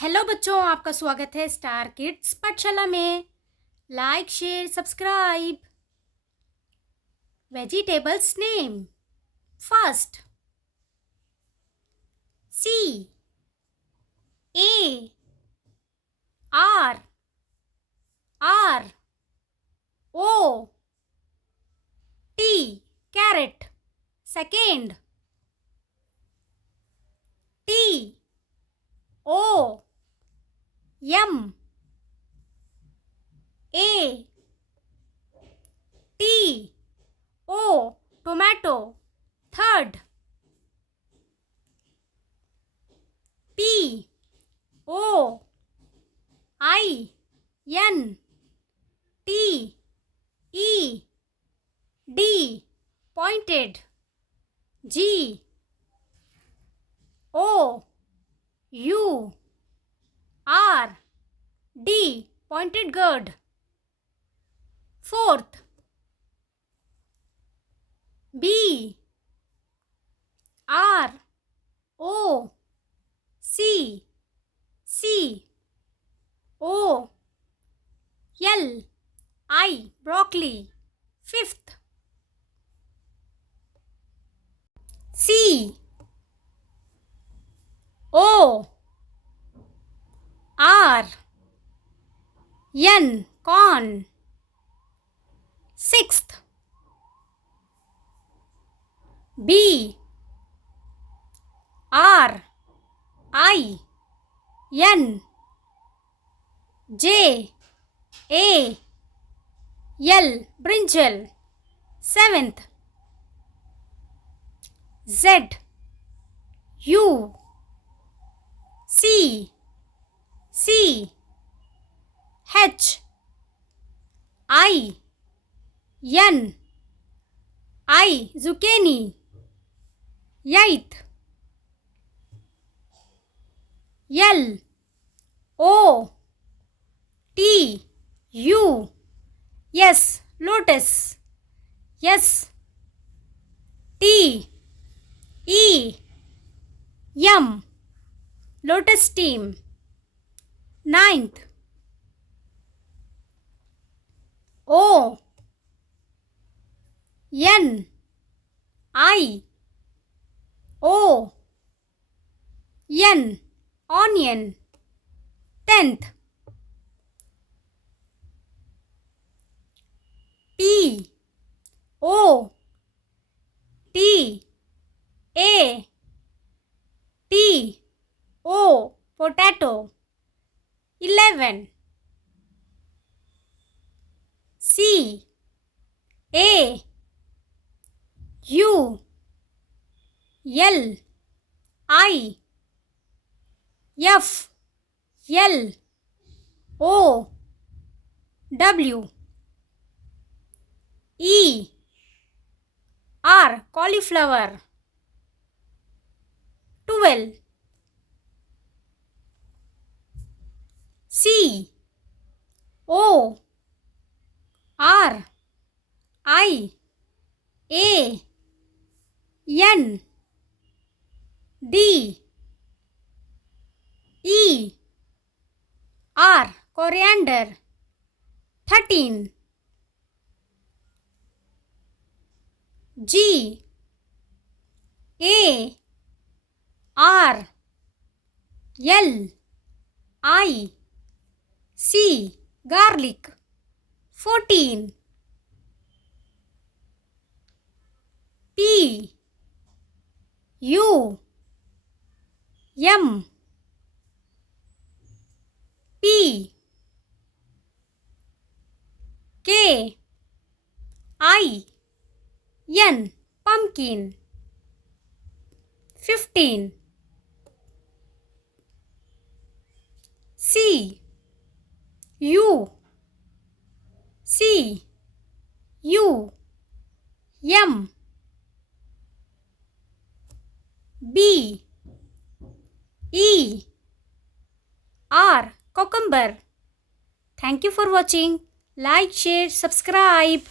Hello बच्चों, आपका स्वागत है स्टार किड्स पाठशाला में। Like, share, subscribe. Vegetables name. First, C A R R O T, carrot. Second, T O M A T O, tomato. Third, P O I N T E D, pointed. G O U R D, pointed gourd. Fourth, B R O C O L I, broccoli. Fifth, C O R N, corn. Sixth, B R I N J A L, brinjal. Seventh, Z U C H I N I, zucchini. Eighth, L O T U S, lotus. S T E M, lotus stem. Ninth, O N I O N, onion. Tenth, P O T A T O, potato. 11, C A U L I F L O W E R, cauliflower. 12, C O R I A N D E R, coriander. 13, G A R L I C, garlic. 14, P U M P K I N, pumpkin. 15, C U M B E R, cucumber. Thank you for watching. Like, share, subscribe.